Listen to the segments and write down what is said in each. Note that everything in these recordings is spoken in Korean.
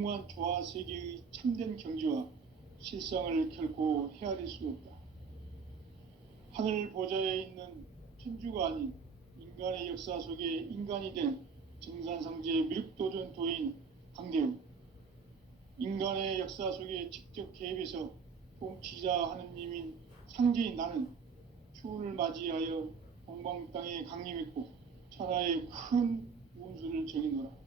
무한 조화 세계의 참된 경지와 실상을 결코 헤아릴 수 없다. 하늘 보좌에 있는 천주가 아닌 인간의 역사 속에 인간이 된 정산상제의 미륵도전 도인 강대우, 인간의 역사 속에 직접 개입해서 통치자 하느님인 상제인 나는 추운을 맞이하여 동방 땅에 강림했고 천하의 큰 운수를 정해노라.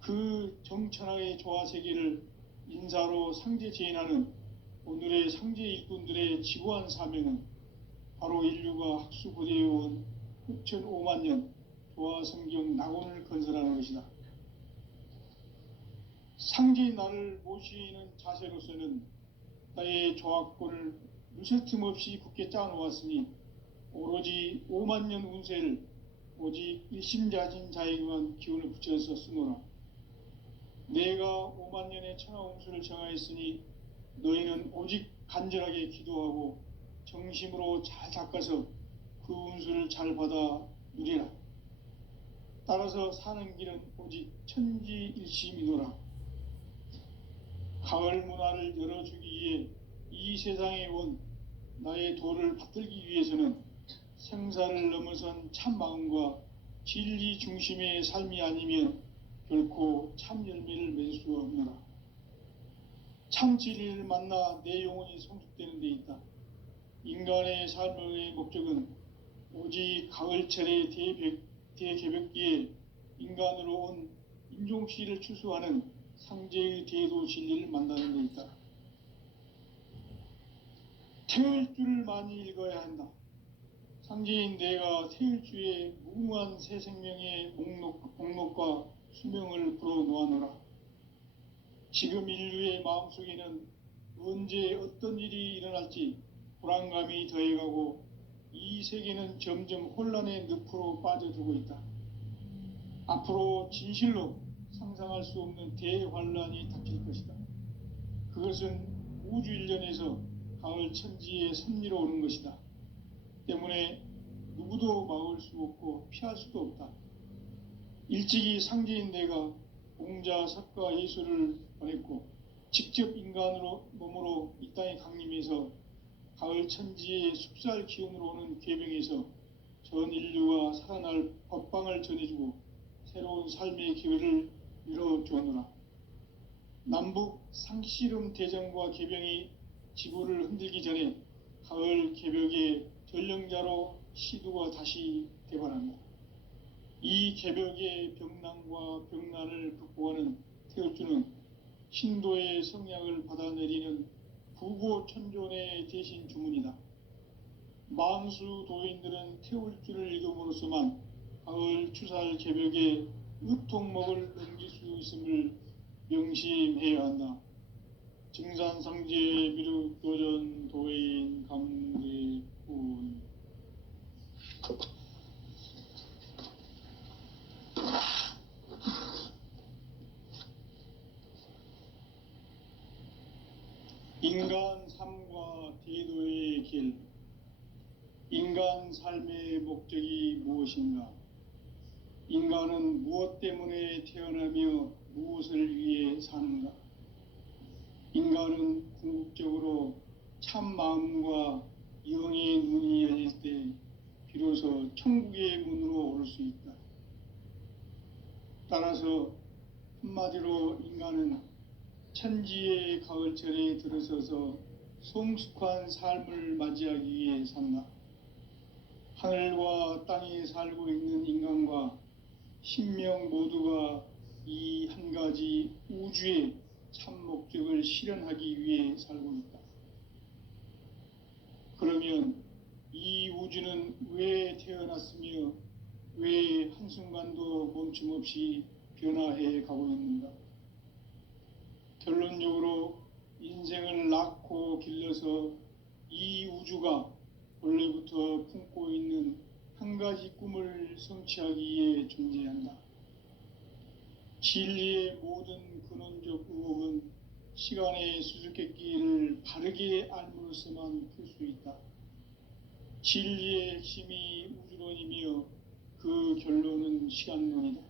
그 정천하의 조화세계를 인사로 상제 제인하는 오늘의 상제 일꾼들의 지구한 사명은 바로 인류가 학수고대해온 흡천 5만 년 조화성경 낙원을 건설하는 것이다. 상제인 나를 모시는 자세로서는 나의 조화권을 무쇠틈 없이 굳게 짜놓았으니 오로지 5만 년 운세를 오직 일심자진 자에게만 기운을 붙여서 쓰노라. 내가 5만 년의 천하 운수를 정하였으니 너희는 오직 간절하게 기도하고 정심으로 잘 닦아서 그 운수를 잘 받아 누리라. 따라서 사는 길은 오직 천지일심이노라. 가을 문화를 열어주기 위해 이 세상에 온 나의 도를 받들기 위해서는 생사를 넘어선 참마음과 진리 중심의 삶이 아니면 결코 참 열매를 맺을 수 없노라. 참 진리를 만나 내 영혼이 성숙되는 데 있다. 인간의 삶의 목적은 오직 가을철의 대개벽기에 인간으로 온 인종씨를 추수하는 상제의 대도 진리를 만나는 데 있다. 태을 줄을 많이 읽어야 한다. 상제인 내가 태을주의 무궁한 새 생명의 목록과 수명을 불어놓아노라. 지금 인류의 마음속에는 언제 어떤 일이 일어날지 불안감이 더해가고 이 세계는 점점 혼란의 늪으로 빠져들고 있다. 앞으로 진실로 상상할 수 없는 대환란이 닥칠 것이다. 그것은 우주 일련에서 가을 천지에 섭리로 오는 것이다. 때문에 누구도 막을 수 없고 피할 수도 없다. 일찍이 상제인 내가 공자, 석가, 예수를 보냈고 직접 인간으로 몸으로 이 땅에 강림해서 가을 천지의 숲살 기운으로 오는 괴병에서 전 인류가 살아날 법방을 전해주고 새로운 삶의 기회를 열어주었노라. 남북 상씨름 대전과 개병이 지구를 흔들기 전에 가을 개벽의 전령자로 시두가 다시 개발한다. 이 개벽의 병난과 병난을 극복하는 태울주는 신도의 성약을 받아내리는 부고천존의 대신 주문이다. 만수 도인들은 태울주를 읽음으로써만 가을 추살 개벽의 의통목을 넘길 수 있음을 명심해야 한다. 증산상제 미륵도전 도인 강대훈. 인간 삶과 대도의 길. 인간 삶의 목적이 무엇인가? 인간은 무엇 때문에 태어나며 무엇을 위해 사는가? 인간은 궁극적으로 참 마음과 영의 눈이 열릴 때 비로소 천국의 문으로 오를 수 있다. 따라서 한마디로 인간은 천지의 가을철에 들어서서 성숙한 삶을 맞이하기 위해 산다. 하늘과 땅에 살고 있는 인간과 신명 모두가 이 한 가지 우주의 참 목적을 실현하기 위해 살고 있다. 그러면 이 우주는 왜 태어났으며 왜 한순간도 멈춤없이 변화해 가고 있는가? 결론적으로 인생을 낳고 길러서 이 우주가 원래부터 품고 있는 한 가지 꿈을 성취하기 위해 존재한다. 진리의 모든 근원적 의혹은 시간의 수수께끼를 바르게 알므로서만 풀 수 있다. 진리의 핵심이 우주론이며 그 결론은 시간론이다.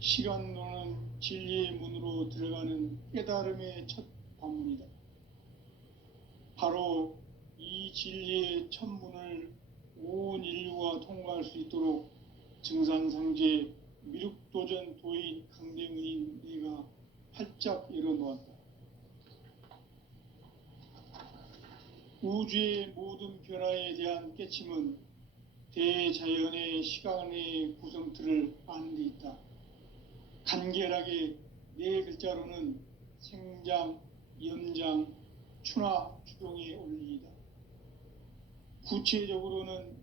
시간론은 진리의 문으로 들어가는 깨달음의 첫 관문이다. 바로 이 진리의 첫 문을 온 인류가 통과할 수 있도록 증산상제 미륵도전 도인 강대문인 네가 활짝 열어놓았다. 우주의 모든 변화에 대한 깨침은 대자연의 시간의 구성틀을 아는 데 있다. 간결하게 네 글자로는 생장, 연장, 추나 추동의 원리이다. 구체적으로는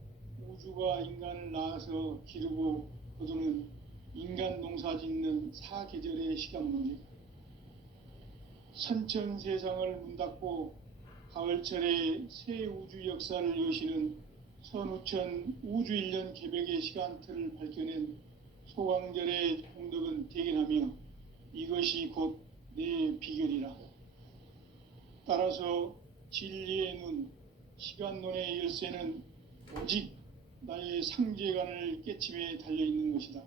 우주가 인간을 낳아서 기르고 거두는 인간 농사 짓는 사계절의 시간 문제다. 선천 세상을 문 닫고 가을철에 새 우주 역사를 여시는 선우천 우주 1년 개벽의 시간틀을 밝혀낸 소강절의 공덕은 대견하며 이것이 곧 내 비결이라. 따라서 진리의 눈, 시간론의 열쇠는 오직 나의 상제관을 깨침에 달려있는 것이다.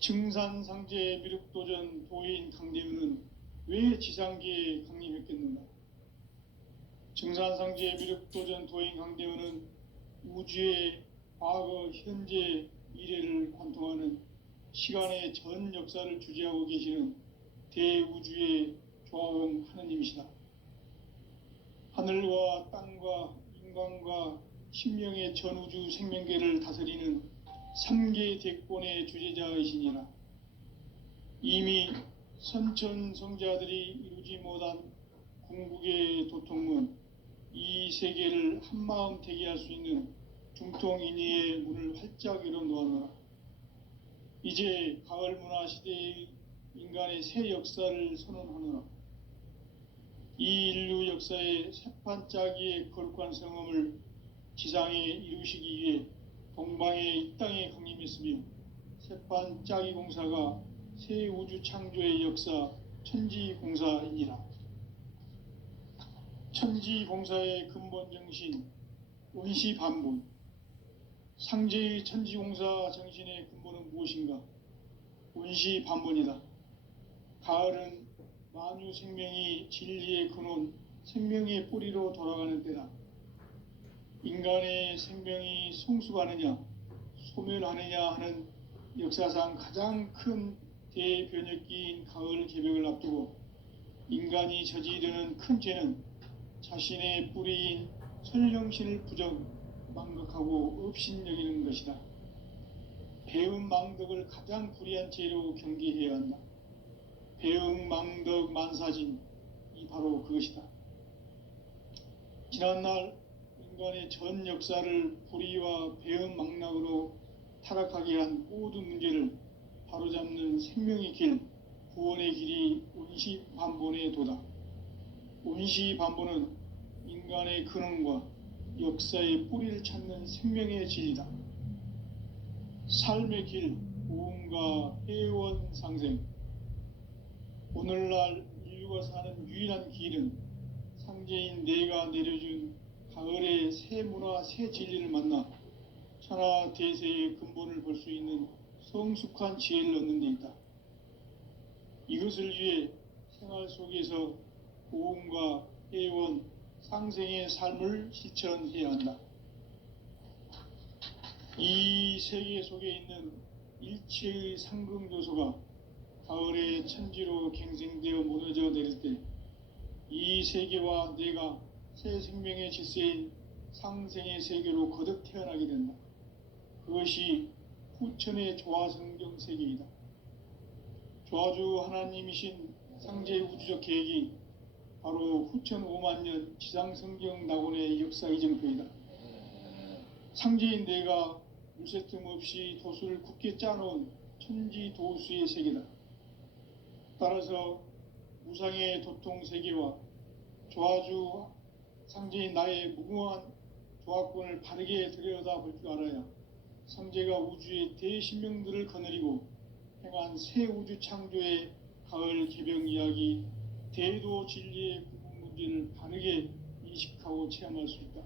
증산상제 미륵도전 도인 강대문은 왜 지상계에 강림했겠는가? 증산상제 미륵도전 도인 강대문은 우주의 과거, 현재, 미래를 관통하는 시간의 전 역사를 주재하고 계시는 대우주의 조화원 하느님이시다. 하늘과 땅과 인간과 신명의 전우주 생명계를 다스리는 3계 대권의 주재자이시니라. 이미 선천성자들이 이루지 못한 궁극의 도통문, 이 세계를 한마음 되게 할 수 있는 중통인의의 문을 활짝 열어놓았노라. 이제 가을 문화 시대의 인간의 새 역사를 선언하노라. 이 인류 역사의 새판짜기의 거룩한 성험을 지상에 이루시기 위해 동방의 이 땅에 강림했으며 새판짜기 공사가 새 우주 창조의 역사 천지공사이니라. 천지공사의 근본 정신 원시반본, 상제의 천지공사 정신의 근본은 무엇인가? 원시반본이다. 가을은 만유 생명이 진리의 근원, 생명의 뿌리로 돌아가는 때다. 인간의 생명이 성숙하느냐, 소멸하느냐 하는 역사상 가장 큰 대변혁기인 가을 개벽을 앞두고 인간이 저지르는 큰 죄는 자신의 뿌리인 설령신을 부정, 망각하고 업신여기는 것이다. 배음 망덕을 가장 불의한 죄로 경계해야 한다. 배음 망덕 만사진, 이 바로 그것이다. 지난날 인간의 전 역사를 불의와 배음 망락으로 타락하게 한 모든 문제를 바로잡는 생명의 길, 구원의 길이 원시반본의 도다. 원시반본은 인간의 근원과 역사의 뿌리를 찾는 생명의 진리다. 삶의 길, 고음과 회원 상생. 오늘날 인류가 사는 유일한 길은 상제인 내가 내려준 가을의 새 문화, 새 진리를 만나 천하 대세의 근본을 볼 수 있는 성숙한 지혜를 얻는 데 있다. 이것을 위해 생활 속에서 고음과 회원, 상생의 삶을 실천해야 한다. 이 세계 속에 있는 일체의 상승조소가 가을의 천지로 갱생되어 무너져 내릴 때 이 세계와 내가 새 생명의 질서인 상생의 세계로 거듭 태어나게 된다. 그것이 후천의 조화성경 세계이다. 조화주 하나님이신 상제 우주적 계획이 바로 후천 5만 년 지상성경 낙원의 역사 이정표이다. 상제인 내가 물새틈 없이 도수를 굳게 짜놓은 천지도수의 세계다. 따라서 무상의 도통 세계와 조화주 상제인 나의 무궁한 조화권을 바르게 들여다볼 줄 알아야 상제가 우주의 대신명들을 거느리고 행한 새 우주 창조의 가을 개병 이야기, 대도 진리의 궁극 문제를 바르게 인식하고 체험할 수 있다.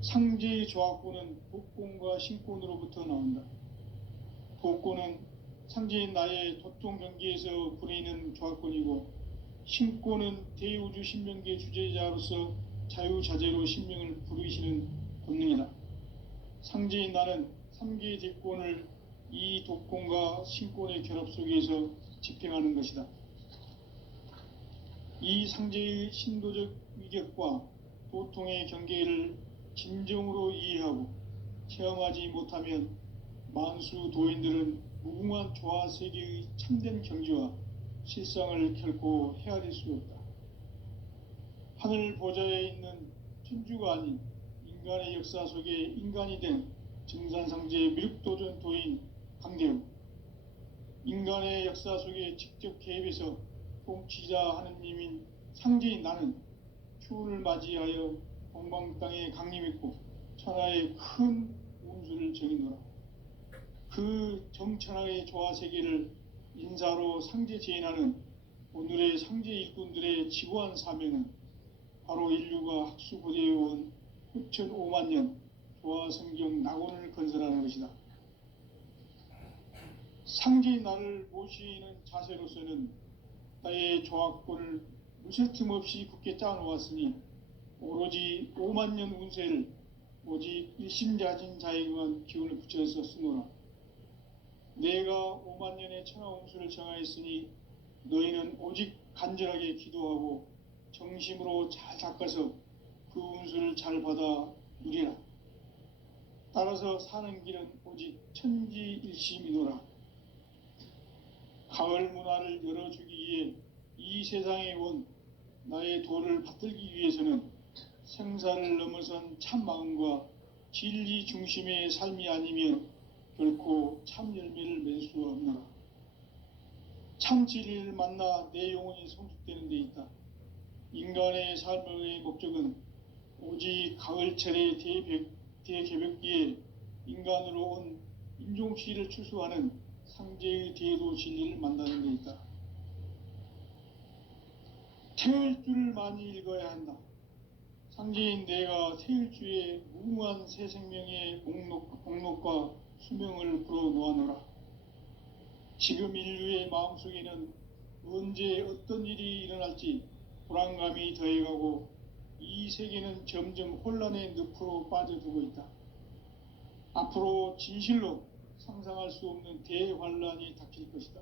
상제의 조화권은 복권과 신권으로부터 나온다. 도권은 상제인 나의 도통 경계에서 부리는 조합권이고, 신권은 대우주 신명계 주제자로서 자유자재로 신명을 부르시는 권능이다. 상제인 나는 3개의 대권을 이 도권과 신권의 결합 속에서 집행하는 것이다. 이 상제의 신도적 위격과 도통의 경계를 진정으로 이해하고 체험하지 못하면 만수 도인들은 무궁한 조화세계의 참된 경지와 실상을 결코 헤아릴 수 없다. 하늘 보좌에 있는 천주가 아닌 인간의 역사 속에 인간이 된 증산상제 미륵도전 도인 강대우, 인간의 역사 속에 직접 개입해서 통치자 하느님인 상제인 나는 추운을 맞이하여 동방 땅에 강림했고 천하의 큰 운수를 정의노라. 그 정천하의 조화세계를 인사로 상제 제인하는 오늘의 상제 일꾼들의 지구한 사명은 바로 인류가 학수고대해온 후천 5만 년 조화성경 낙원을 건설하는 것이다. 상제인 나를 모시는 자세로서는 나의 조합권을 무쇠 틈 없이 굳게 짜놓았으니 오로지 5만 년 운세를 오직 일심자진 자에게만 기운을 붙여서 쓰노라. 내가 5만 년의 천하 운수를 정하였으니 너희는 오직 간절하게 기도하고 정심으로 잘 닦아서 그 운수를 잘 받아 누리라. 따라서 사는 길은 오직 천지일심이노라. 가을 문화를 열어주기 위해 이 세상에 온 나의 도를 받들기 위해서는 생사를 넘어선 참 마음과 진리 중심의 삶이 아니면 결코 참 열매를 맺을 수 없노라. 참 진리를 만나 내 영혼이 성숙되는 데 있다. 인간의 삶의 목적은 오직 가을철의 대개벽기에 인간으로 온 인종씨를 추수하는 상제의 대도 진리를 만나는 데 있다. 태을주를 많이 읽어야 한다. 상제인 내가 태을주의 무궁한 새 생명의 목록과 수명을 불어놓아노라. 지금 인류의 마음속에는 언제 어떤 일이 일어날지 불안감이 더해가고 이 세계는 점점 혼란의 늪으로 빠져들고 있다. 앞으로 진실로 상상할 수 없는 대환란이 닥칠 것이다.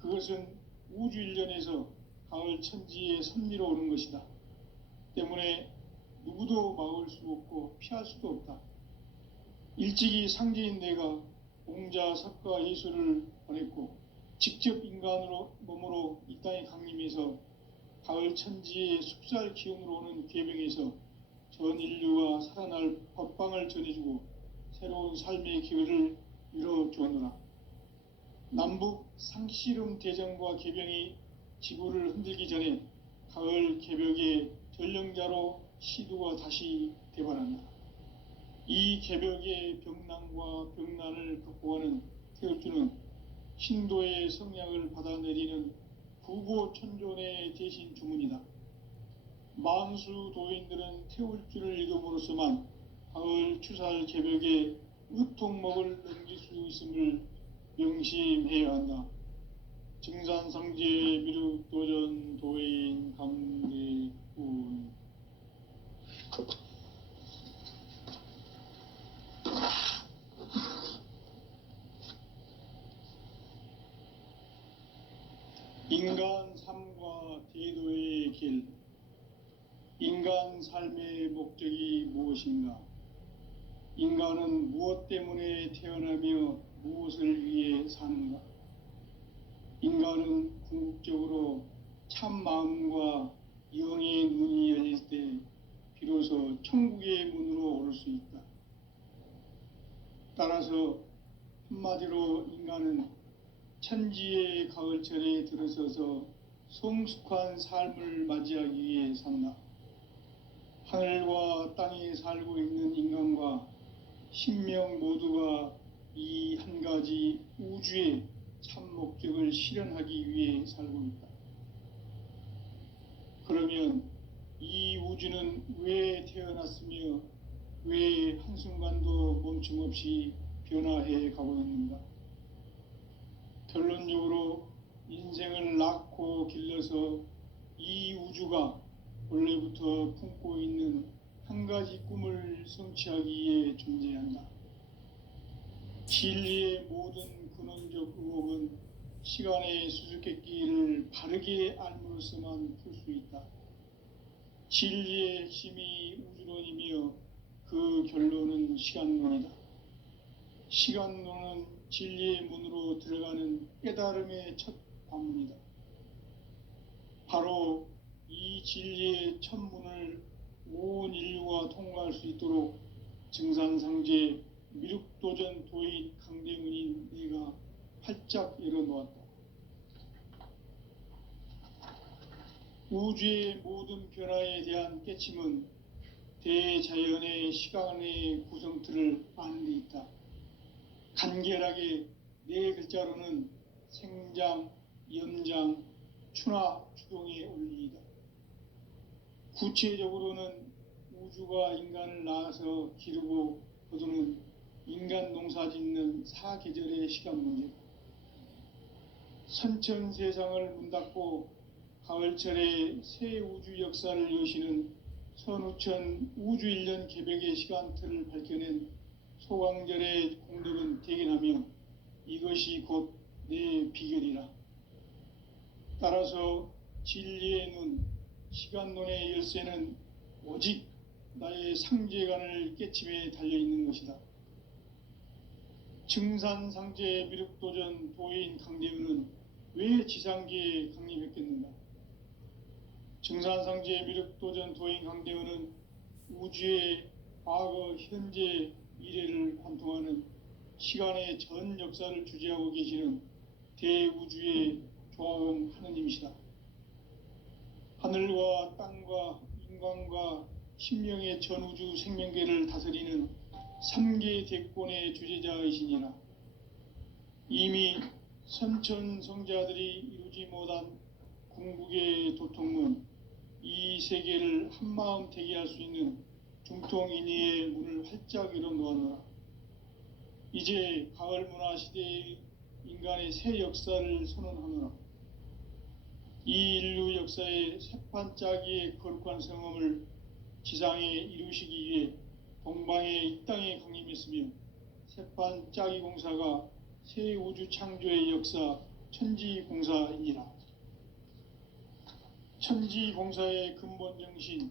그것은 우주 일련에서 가을 천지의 섭리로 오는 것이다. 때문에 누구도 막을 수 없고 피할 수도 없다. 일찍이 상제인 내가 공자, 석가, 예수를 보냈고 직접 인간으로 몸으로 이 땅에 강림해서 가을 천지의 숲살 기운으로 오는 계명에서 전 인류가 살아날 법방을 전해주고 새로운 삶의 기회를 이뤄주었노라. 남북 상씨름 대전과 개병이 지구를 흔들기 전에 가을 개벽의 전령자로 시두가 다시 대발한다. 이 개벽의 병난과 병난을 극복하는 태을주는 신도의 성약을 받아내리는 부고천존의 대신 주문이다. 만수 도인들은 태울주를 읽음으로써만 가을 추살 개벽의 의통목을 넘길 수 있음을 명심해야 한다. 증산상제 미륵도전 도인 강대훈. 인간 삶과 대도의 길. 인간 삶의 목적이 무엇인가? 인간은 무엇 때문에 태어나며 무엇을 위해 사는가? 인간은 궁극적으로 참 마음과 영의 눈이 열릴 때 비로소 천국의 문으로 오를 수 있다. 따라서 한마디로 인간은 천지의 가을철에 들어서서 성숙한 삶을 맞이하기 위해 산다. 하늘과 땅에 살고 있는 인간과 신명 모두가 이 한 가지 우주의 참 목적을 실현하기 위해 살고 있다. 그러면 이 우주는 왜 태어났으며 왜 한순간도 멈춤없이 변화해 가고 있는가? 결론적으로 인생을 낳고 길러서 이 우주가 원래부터 품고 있는 한 가지 꿈을 성취하기 위해 존재한다. 진리의 모든 근원적 의혹은 시간의 수수께끼를 바르게 알므로써만 풀 수 있다. 진리의 핵심이 우주론이며 그 결론은 시간론이다. 시간론은 진리의 문으로 들어가는 깨달음의 첫 관문이다. 바로 이 진리의 첫 문을 온 인류가 통과할 수 있도록 증산상제 미륵도전 도인 강대문인 내가 활짝 열어놓았다. 우주의 모든 변화에 대한 깨침은 대자연의 시간의 구성틀을 아는 데 있다. 간결하게 네 글자로는 생장, 연장, 추나 추동의 원리이다. 구체적으로는 우주가 인간을 낳아서 기르고 거두는 인간 농사 짓는 사계절의 시간 문제다. 선천 세상을 문 닫고 가을철에 새 우주 역사를 여시는 선우천 우주 1년 개벽의 시간틀을 밝혀낸 소강절의 공덕은 대견하며 이것이 곧 내 비결이라. 따라서 진리의 눈, 시간론의 열쇠는 오직 나의 상제관을 깨침에 달려있는 것이다. 증산상제 미륵도전 도인 강대은은 왜 지상계에 강림했겠는가? 증산상제 미륵도전 도인 강대은은 우주의 과거, 현재, 미래를 관통하는 시간의 전 역사를 주재하고 계시는 대우주의 조화원 하느님이시다. 하늘과 땅과 인간과 신명의 전우주 생명계를 다스리는 3계 대권의 주재자이시니라. 이미 선천성자들이 이루지 못한 궁극의 도통문, 이 세계를 한마음 되게 할 수 있는 중통인의의 문을 활짝 열어놓았노라. 이제 가을 문화 시대의 인간의 새 역사를 선언하노라. 이 인류 역사의 새판짜기의 거룩한 성험을 지상에 이루시기 위해 동방의 이 땅에 강림했으며 새판짜기 공사가 새 우주 창조의 역사 천지공사이니라. 천지공사의 근본 정신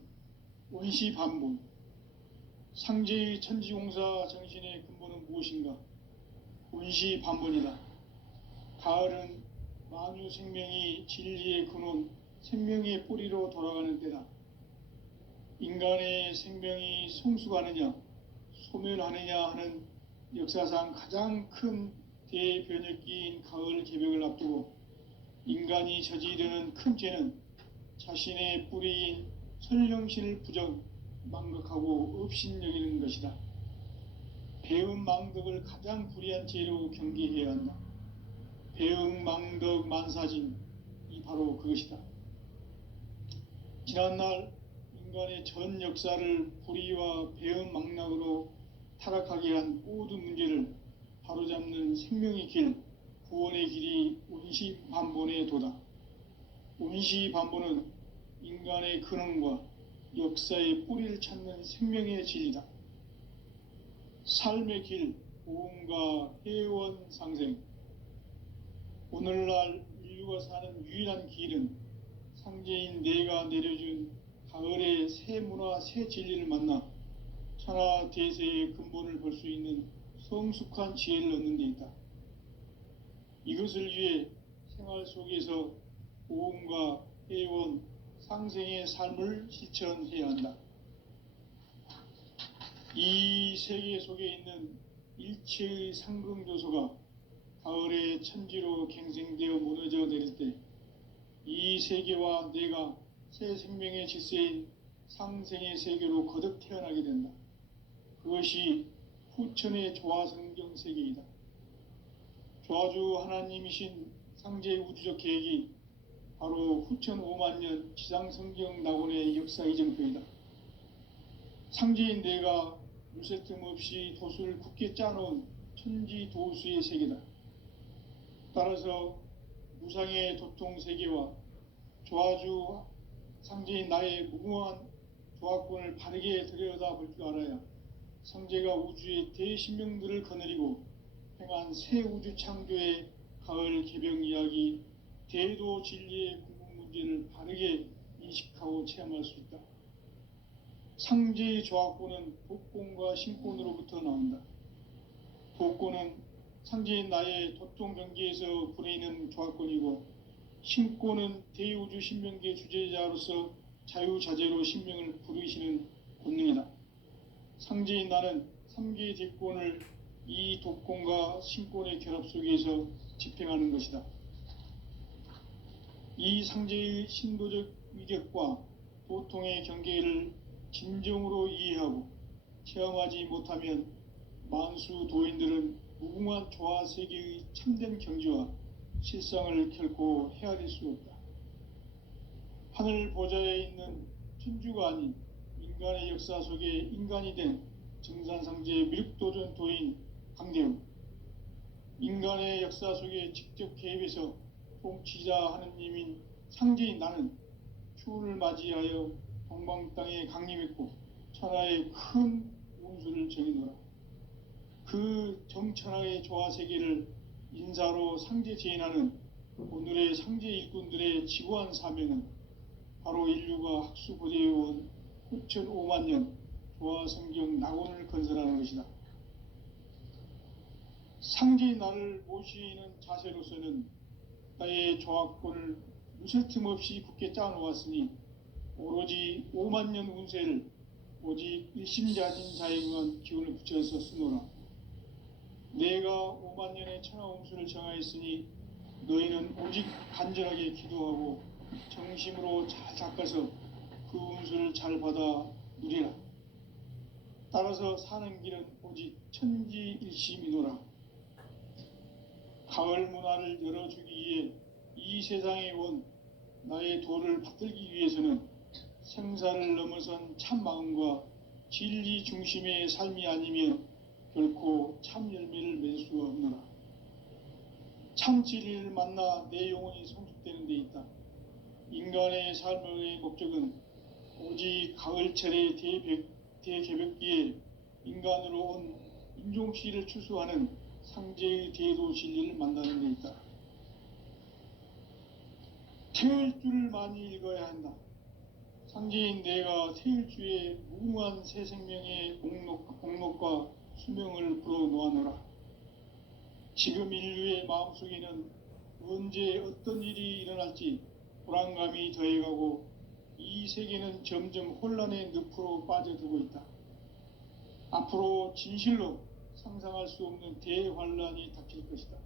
원시반본, 상제의 천지공사 정신의 근본은 무엇인가? 원시반본이다. 가을은 만유 생명이 진리의 근원, 생명의 뿌리로 돌아가는 때다. 인간의 생명이 성숙하느냐, 소멸하느냐 하는 역사상 가장 큰 대변혁기인 가을 개벽을 앞두고 인간이 저지르는 큰 죄는 자신의 뿌리인 설령신을 부정, 망각하고 업신여기는 것이다. 배음 망덕을 가장 불의한 죄로 경계해야 한다. 배음 망덕 만사진, 이 바로 그것이다. 지난날 인간의 전 역사를 불의와 배음 망락으로 타락하게 한 모든 문제를 바로잡는 생명의 길, 구원의 길이 원시반본의 도다. 원시반본은 인간의 근원과 역사의 뿌리를 찾는 생명의 진리다. 삶의 길, 보험과 회원 상생. 오늘날 인류가 사는 유일한 길은 상제인 내가 내려준 가을의 새 문화, 새 진리를 만나 천하 대세의 근본을 볼 수 있는 성숙한 지혜를 얻는 데 있다. 이것을 위해 생활 속에서 보험과 회원, 상생의 삶을 실천해야 한다. 이 세계 속에 있는 일체의 상승조소가 가을의 천지로 갱생되어 무너져 내릴 때 이 세계와 내가 새 생명의 질서인 상생의 세계로 거듭 태어나게 된다. 그것이 후천의 조화성경 세계이다. 조화주 하나님이신 상제의 우주적 계획이 바로 후천 5만년 지상성경 낙원의 역사 이정표이다. 상제인 내가 물새 틈 없이 도수를 굳게 짜놓은 천지도수의 세계다. 따라서 무상의 도통 세계와 조화주 상제인 나의 무궁한 조합권을 바르게 들여다볼 줄 알아야 상제가 우주의 대신명들을 거느리고 행한 새 우주 창조의 가을 개병 이야기, 대도 진리의 궁극 문제를 바르게 인식하고 체험할 수 있다. 상제의 조합권은 복권과 신권으로부터 나온다. 복권은 상제인 나의 도통 경계에서 부리는 조합권이고, 신권은 대우주 신명계 주제자로서 자유자재로 신명을 부르시는 본능이다. 상제인 나는 3개의 대권을 이 독권과 신권의 결합 속에서 집행하는 것이다. 이 상제의 신도적 위격과 도통의 경계를 진정으로 이해하고 체험하지 못하면 만수 도인들은 무궁한 조화 세계의 참된 경지와 실상을 결코 헤아릴 수 없다. 하늘 보좌에 있는 천주가 아닌 인간의 역사 속에 인간이 된 정산상제의 미륵도전 도인 강대웅, 인간의 역사 속에 직접 개입해서 통치자 하느님인 상제인 나는 추운을 맞이하여 동방 땅에 강림했고 천하의 큰 운수를 정해놓으라. 그 정천하의 조화 세계를 인사로 상제 제인하는 오늘의 상제 일꾼들의 지구한 사명은 바로 인류가 학수고대해온 9,500만 년 조화 성경 낙원을 건설하는 것이다. 상제인 나를 모시는 자세로서는 나의 조합권을 무쇠 틈 없이 굳게 짜놓았으니 오로지 5만 년 운세를 오직 일심자진 자에게만 기운을 붙여서 쓰노라. 내가 5만 년의 천하 운수를 정하였으니 너희는 오직 간절하게 기도하고 정심으로 잘 닦아서 그 운수를 잘 받아 누리라. 따라서 사는 길은 오직 천지일심이노라. 가을 문화를 열어주기 위해 이 세상에 온 나의 도를 받들기 위해서는 생사를 넘어선 참 마음과 진리 중심의 삶이 아니면 결코 참 열매를 맺을 수가 없노라. 참 진리를 만나 내 영혼이 성숙되는 데 있다. 인간의 삶의 목적은 오직 가을철의 대개벽기에 인간으로 온 인종씨를 추수하는 상제의 대도 진리를 만나는 데 있다. 태일주를 많이 읽어야 한다. 상제인 내가 태일주의 무궁한 새 생명의 공록과 수명을 불어놓아노라. 지금 인류의 마음속에는 언제 어떤 일이 일어날지 불안감이 더해가고 이 세계는 점점 혼란의 늪으로 빠져들고 있다. 앞으로 진실로 상상할 수 없는 대환란이 닥칠 것이다.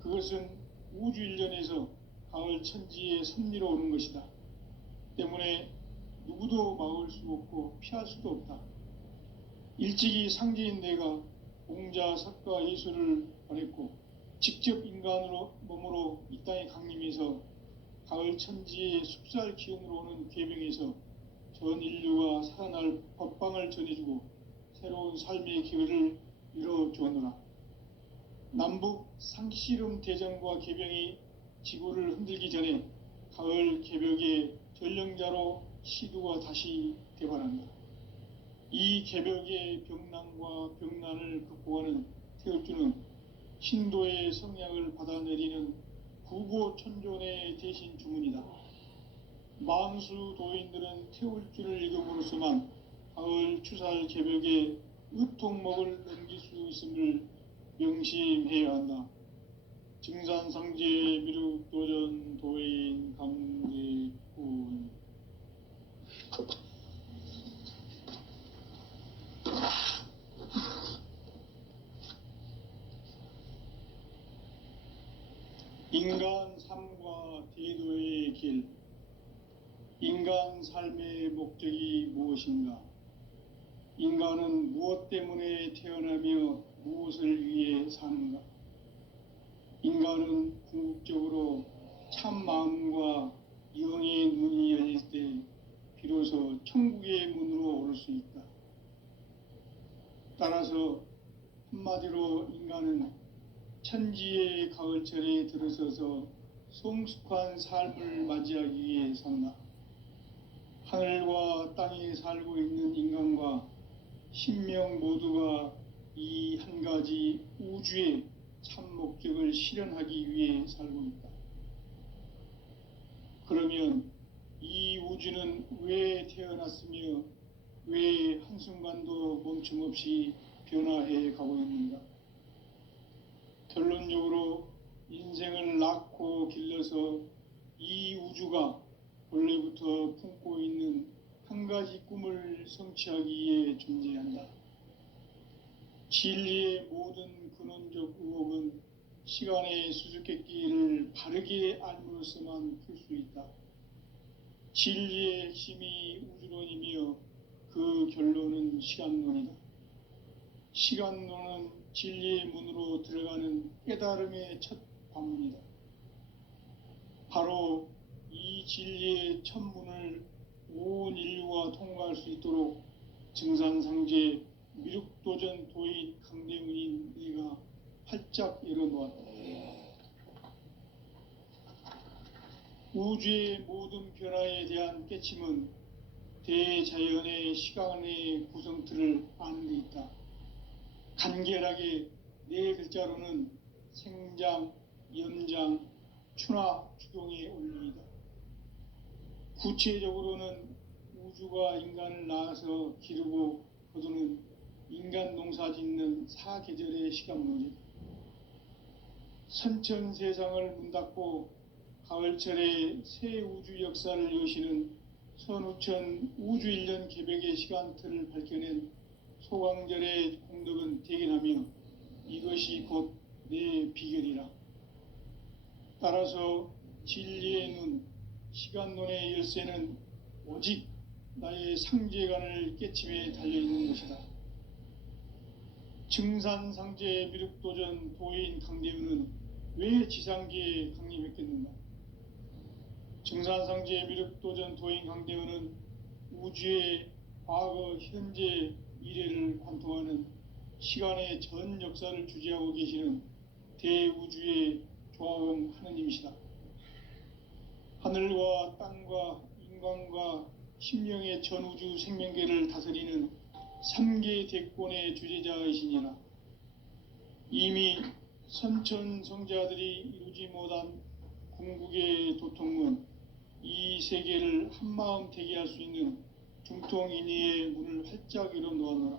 그것은 우주 일전에서 가을 천지의 섭리로 오는 것이다. 때문에 누구도 막을 수 없고 피할 수도 없다. 일찍이 상제인 내가 공자, 석가, 예수를 보냈고 직접 인간으로 몸으로 이 땅에 강림해서 가을 천지의 숲살 기운으로 오는 괴병에서 전 인류가 살아날 법방을 전해주고 새로운 삶의 기회를 이뤄주었노라. 남북 상씨름 대전과 개병이 지구를 흔들기 전에 가을 개벽의 전령자로 시두가 다시 개발한다. 이 개벽의 병난과 병난을 극복하는 태울주는 신도의 성약을 받아내리는 구고천존의 대신 주문이다. 만수 도인들은 태울주를 읽음으로써만 가을 추살 개벽의 의통목을 넘길 수 있음을 명심해야 한다. 증산상제 미륵도전 도인 강대군. 인간 삶과 대도의 길. 인간 삶의 목적이 무엇인가? 인간은 무엇 때문에 태어나며 무엇을 위해 사는가? 인간은 궁극적으로 참 마음과 영의 눈이 열릴 때 비로소 천국의 문으로 오를 수 있다. 따라서 한마디로 인간은 천지의 가을철에 들어서서 성숙한 삶을 맞이하기 위해 산다. 하늘과 땅에 살고 있는 인간과 신명 모두가 이 한 가지 우주의 참 목적을 실현하기 위해 살고 있다. 그러면 이 우주는 왜 태어났으며 왜 한순간도 멈춤없이 변화해 가고 있는가? 결론적으로 인생을 낳고 길러서 이 우주가 원래부터 품고 있는 한 가지 꿈을 성취하기 위해 존재한다. 진리의 모든 근원적 의혹은 시간의 수수께끼를 바르게 알므로서만 풀 수 있다. 진리의 핵심이 우주론이며 그 결론은 시간론이다. 시간론은 진리의 문으로 들어가는 깨달음의 첫 방문이다. 바로 이 진리의 첫 문을 온 인류가 통과할 수 있도록 증산상제 미륵도전 도인 강대문인 내가 활짝 열어놓았다. 우주의 모든 변화에 대한 깨침은 대자연의 시간의 구성틀을 아는 데 있다. 간결하게 네 글자로는 생장, 연장, 추나 추동의 원리이다. 구체적으로는 우주가 인간을 낳아서 기르고 거두는 인간 농사 짓는 사계절의 시간론이다. 선천세상을 문닫고 가을철에 새 우주 역사를 여시는 선우천 우주일년 개백의 시간틀을 밝혀낸 소광절의 공덕은 대견하며 이것이 곧 내 비결이라. 따라서 진리의 눈, 시간론의 열쇠는 오직 나의 상제관을 깨침에 달려있는 것이다. 증산상제 미륵도전 도인 강대은은 왜 지상계에 강림했겠는가? 증산상제 미륵도전 도인 강대은은 우주의 과거, 현재, 미래를 관통하는 시간의 전 역사를 주재하고 계시는 대우주의 조화원 하느님이시다. 하늘과 땅과 인간과 심령의 전우주 생명계를 다스리는 3계 대권의 주재자이시니라. 이미 선천성자들이 이루지 못한 궁극의 도통문, 이 세계를 한마음 되게 할 수 있는 중통인의의 문을 활짝 열어놓았노라.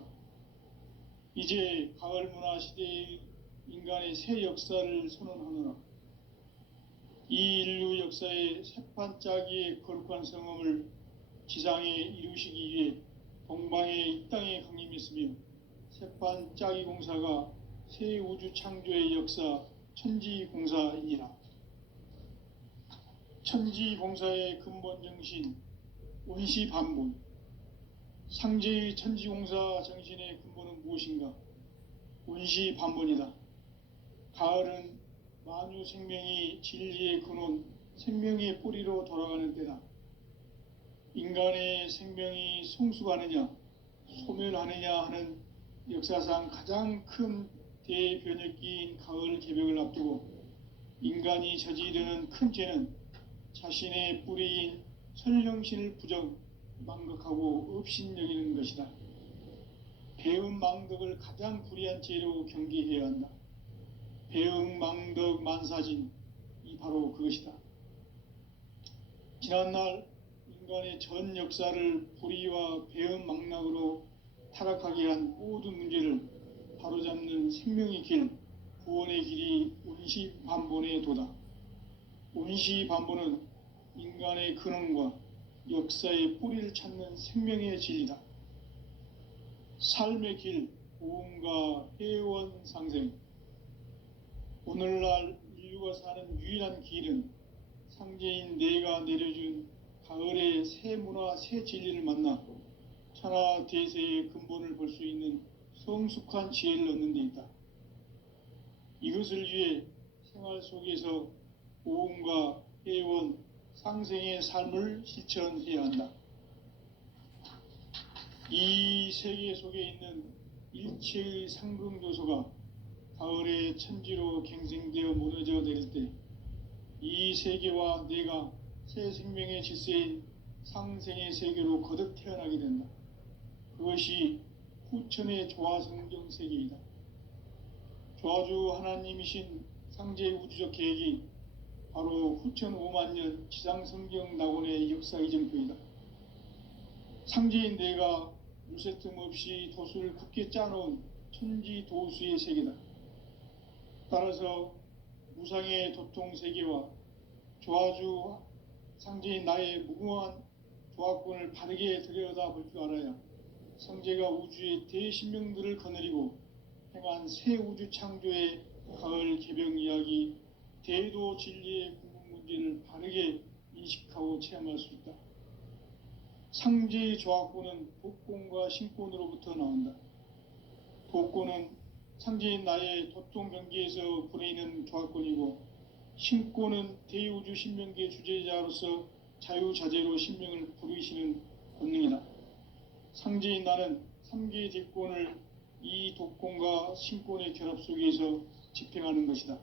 이제 가을 문화 시대의 인간의 새 역사를 선언하노라. 이 인류 역사의 새판짜기의 거룩한 성험을 지상에 이루시기 위해 동방의 이 땅에 강림했으며 새판짜기 공사가 새 우주 창조의 역사 천지공사이니라. 천지공사의 근본 정신 원시반본, 상제의 천지공사 정신의 근본은 무엇인가? 원시반본이다. 가을은 만유 생명이 진리의 근원, 생명의 뿌리로 돌아가는 때다. 인간의 생명이 성숙하느냐, 소멸하느냐 하는 역사상 가장 큰 대변혁기인 가을 개벽을 앞두고 인간이 저지르는 큰 죄는 자신의 뿌리인 설령신을 부정, 망각하고 업신여기는 것이다. 배음 망덕을 가장 불의한 죄로 경계해야 한다. 배음 망덕 만사진, 이 바로 그것이다. 지난날 인간의 전 역사를 불의와 배음 망락으로 타락하게 한 모든 문제를 바로잡는 생명의 길, 구원의 길이 원시반본의 도다. 원시반본은 인간의 근원과 역사의 뿌리를 찾는 생명의 진리다. 삶의 길, 고음과 회원 상생. 오늘날 인류가 사는 유일한 길은 상제인 내가 내려준 가을의 새 문화, 새 진리를 만나 천하 대세의 근본을 볼 수 있는 성숙한 지혜를 얻는 데 있다. 이것을 위해 생활 속에서 고음과 회원, 상생의 삶을 실천해야 한다. 이 세계 속에 있는 일체의 상금 요소가 가을의 천지로 갱생되어 무너져 내릴 때 이 세계와 내가 새 생명의 질서인 상생의 세계로 거듭 태어나게 된다. 그것이 후천의 조화성경 세계이다. 조화주 하나님이신 상제의 우주적 계획이 바로 후천 5만 년 지상성경 낙원의 역사 이정표이다. 상제인 내가 무쇠 틈 없이 도수를 굳게 짜놓은 천지 도수의 세계다. 따라서 무상의 도통 세계와 조화주 상제인 나의 무궁한 조화권을 바르게 들여다볼 줄 알아야 성제가 우주의 대신명들을 거느리고 행한 새 우주 창조의 가을 개병 이야기, 대도 진리의 궁극 문제를 바르게 인식하고 체험할 수 있다. 상제의 조화권은 복권과 신권으로부터 나온다. 복권은 상제인 나의 도통 경계에서 보내는 조화권이고, 신권은 대우주 신명기의 주제자로서 자유자재로 신명을 부르시는 권능이다. 상제인 나는 3개의 대권을 이 독권과 신권의 결합 속에서 집행하는 것이다.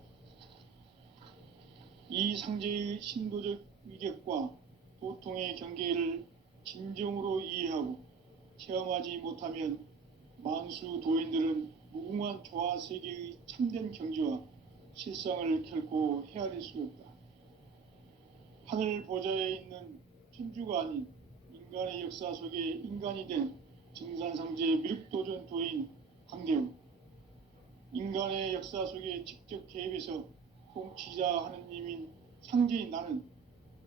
이 상제의 신도적 위격과 도통의 경계를 진정으로 이해하고 체험하지 못하면 만수 도인들은 무궁한 조화 세계의 참된 경지와 실상을 결코 헤아릴 수 없다. 하늘 보좌에 있는 천주가 아닌 인간의 역사 속에 인간이 된 증산상제의 미륵도전 도인 강대우, 인간의 역사 속에 직접 개입해서 통치자 하느님인 상제인 나는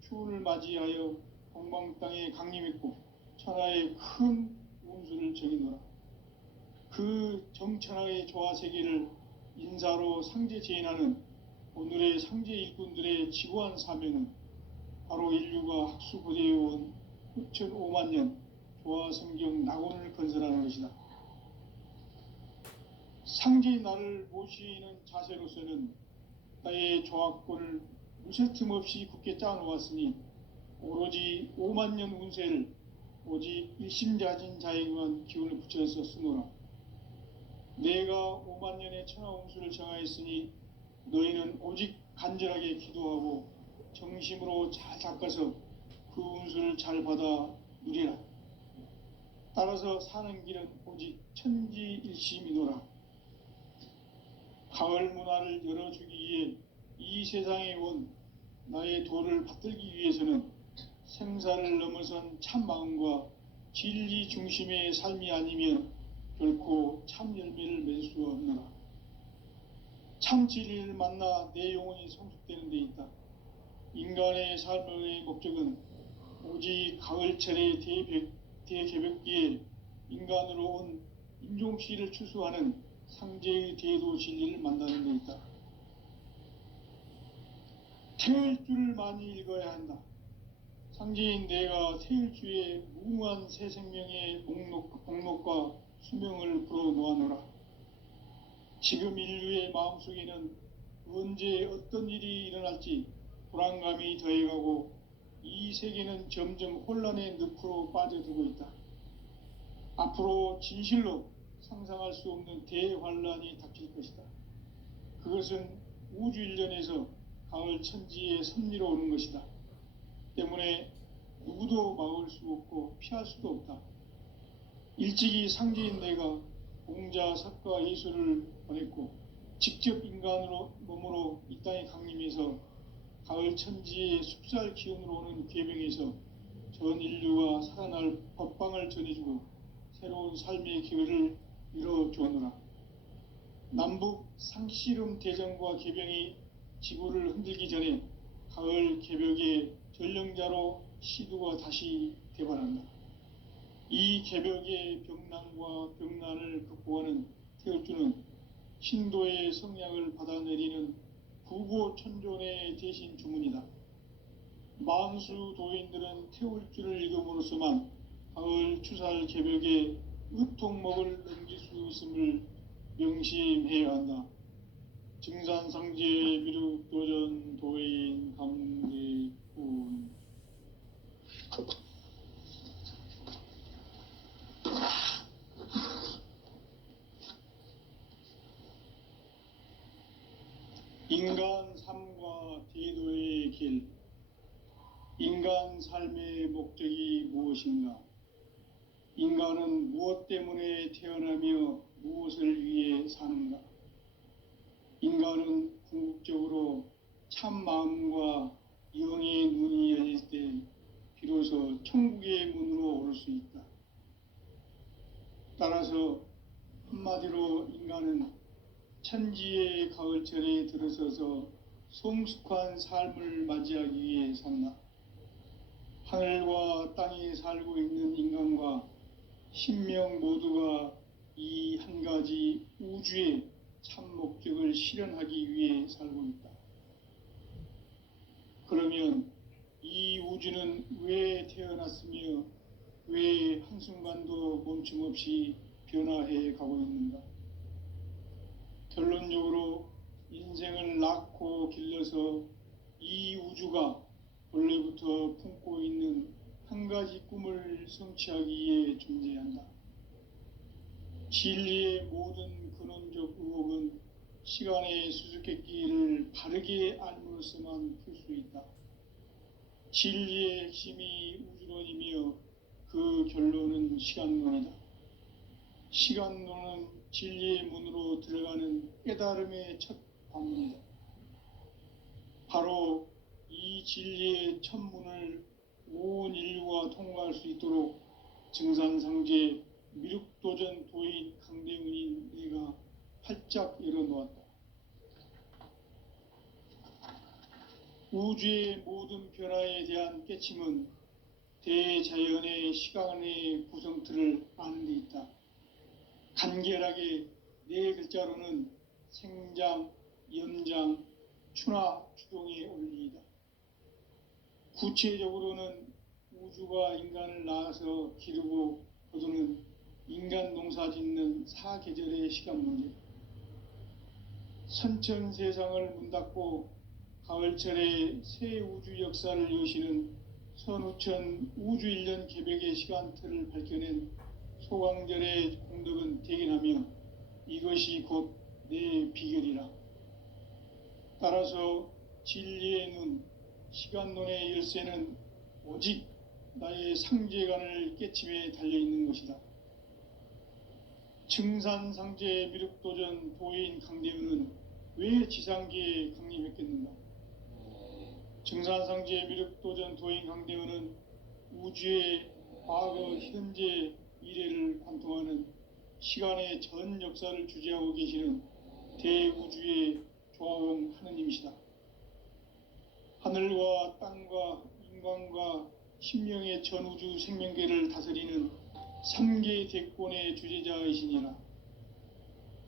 추운을 맞이하여 동방 땅에 강림했고 천하의 큰 운수를 정의노라. 그 정천하의 조화세계를 인사로 상제 제인하는 오늘의 상제 일꾼들의 지고한 사명은 바로 인류가 학수고대해온 후천 5만 년 조화성경 낙원을 건설하는 것이다. 상제인 나를 모시는 자세로서는 나의 조화권을 무쇠 틈 없이 굳게 짜놓았으니 오로지 5만 년 운세를 오직 일심자진 자에게만 기운을 붙여서 쓰노라. 내가 5만 년의 천하 운수를 정하였으니 너희는 오직 간절하게 기도하고 정심으로 잘 닦아서 그 운수를 잘 받아 누리라. 따라서 사는 길은 오직 천지일심이노라. 가을 문화를 열어주기 위해 이 세상에 온 나의 도를 받들기 위해서는 생사를 넘어선 참 마음과 진리 중심의 삶이 아니면 결코 참 열매를 맺을 수 없노라. 참 진리를 만나 내 영혼이 성숙되는 데 있다. 인간의 삶의 목적은 오직 가을철의 대개벽기에 인간으로 온 인종시를 추수하는 상제의 대도 진리를 만나는 데 있다. 태일주를 많이 읽어야 한다. 상제인 내가 태일주의 무궁한 새 생명의 목록과 수명을 불어놓아노라. 지금 인류의 마음속에는 언제 어떤 일이 일어날지 불안감이 더해가고 이 세계는 점점 혼란의 늪으로 빠져들고 있다. 앞으로 진실로 상상할 수 없는 대환란이 닥칠 것이다. 그것은 우주 일련에서 가을 천지의 섭리로 오는 것이다. 때문에 누구도 막을 수 없고 피할 수도 없다. 일찍이 상제인 내가 공자, 석가, 예수를 보냈고 직접 인간으로 몸으로 이 땅에 강림해서 가을 천지의 숲살 기운으로 오는 괴병에서 전 인류가 살아날 법방을 전해주고 새로운 삶의 기회를 이뤄주었노라. 남북 상씨름 대전과 개병이 지구를 흔들기 전에 가을 개벽의 전령자로 시두가 다시 대발한다. 이 개벽의 병난과 병난을 극복하는 태울주는 신도의 성량을 받아내리는 부고천존의 대신 주문이다. 만수 도인들은 태울주를 읽음으로써만 가을 추살 개벽의 의통목을 넘길 수 있음을 명심해야 한다. 증산상제 미륵도전 도인 감리꾼. 인간 삶과 대도의 길. 인간 삶의 목적이 무엇인가? 인간은 무엇 때문에 태어나며 무엇을 위해 사는가? 인간은 궁극적으로 참 마음과 영의 눈이 열릴 때 비로소 천국의 문으로 오를 수 있다. 따라서 한마디로 인간은 천지의 가을철에 들어서서 성숙한 삶을 맞이하기 위해 산다. 하늘과 땅에 살고 있는 인간과 신명 모두가 이 한 가지 우주의 참 목적을 실현하기 위해 살고 있다. 그러면 이 우주는 왜 태어났으며 왜 한순간도 멈춤없이 변화해 가고 있는가? 결론적으로 인생을 낳고 길러서 이 우주가 원래부터 품고 있는 한 가지 꿈을 성취하기 위해 존재한다. 진리의 모든 근원적 의혹은 시간의 수수께끼를 바르게 알므로서만 풀 수 있다. 진리의 핵심이 우주론이며 그 결론은 시간론이다. 시간론은 진리의 문으로 들어가는 깨달음의 첫 방문이다. 바로 이 진리의 첫 문을 온 인류가 통과할 수 있도록 증산상제 미륵도전 도인 강대훈인 내가 활짝 열어놓았다. 우주의 모든 변화에 대한 깨침은 대자연의 시간의 구성틀을 아는 데 있다. 간결하게 네 글자로는 생장, 염장, 추나 추동의 원리이다. 구체적으로는 우주가 인간을 낳아서 기르고 거두는 인간 농사 짓는 사계절의 시간 문제. 선천 세상을 문 닫고 가을철에 새 우주 역사를 여시는 선우천 우주 1년 개백의 시간틀을 밝혀낸 소강절의 공덕은 대견하며 이것이 곧 내 비결이라. 따라서 진리의 눈, 시간론의 열쇠는 오직 나의 상제관을 깨침에 달려있는 것이다. 증산상제 미륵도전 도인 강대훈은 왜 지상계에 강림했겠는가? 증산상제 미륵도전 도인 강대훈은 우주의 과거, 현재, 미래를 관통하는 시간의 전 역사를 주재하고 계시는 대우주의 조화원 하느님이시다. 하늘과 땅과 인간과 신명의 전우주 생명계를 다스리는 3개 대권의 주재자이시니라.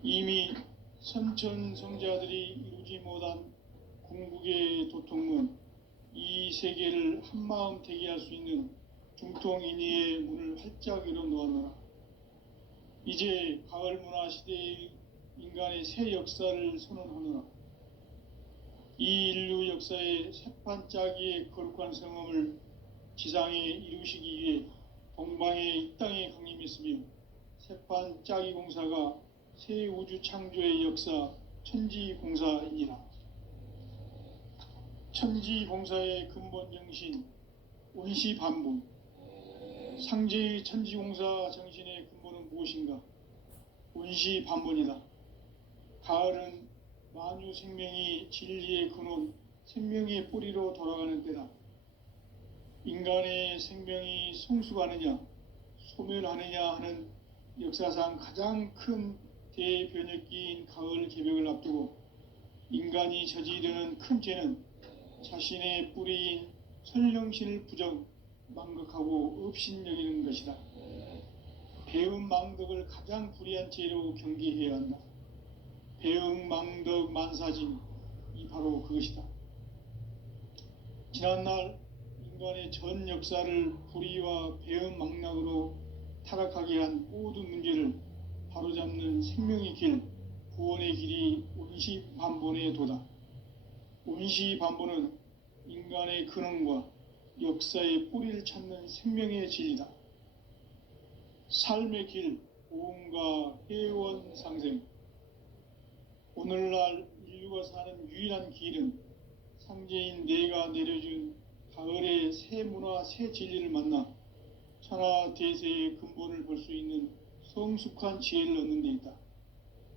이미 선천성자들이 이루지 못한 궁극의 도통문, 이 세계를 한마음 되게 할 수 있는 중통인의의 문을 활짝 열어놓았노라. 이제 가을 문화 시대의 인간의 새 역사를 선언하노라. 이 인류 역사의 새판 짜기의 거룩한 성험을 지상에 이루시기 위해 동방의 이 땅에 강림했으며 새판 짜기 공사가 새 우주 창조의 역사 천지공사이니라. 천지공사의 근본 정신 원시반분. 상제의 천지공사 정신의 근본은 무엇인가? 원시반분이다. 가을은 만유 생명이 진리의 근원, 생명의 뿌리로 돌아가는 때다. 인간의 생명이 성숙하느냐, 소멸하느냐 하는 역사상 가장 큰 대변혁기인 가을 개벽을 앞두고 인간이 저지르는 큰 죄는 자신의 뿌리인 설령신을 부정, 망극하고 업신여기는 것이다. 배음 망덕을 가장 불의한 죄로 경계해야 한다. 배음 망덕 만사진, 이 바로 그것이다. 지난날 인간의 전 역사를 불의와 배음 망락으로 타락하게 한 모든 문제를 바로잡는 생명의 길, 구원의 길이 원시반본의 도다. 원시반본은 인간의 근원과 역사의 뿌리를 찾는 생명의 진리다. 삶의 길, 보험과 회원 상생. 오늘날 인류가 사는 유일한 길은 상제인 내가 내려준 가을의 새 문화, 새 진리를 만나 천하 대세의 근본을 볼 수 있는 성숙한 지혜를 얻는 데 있다.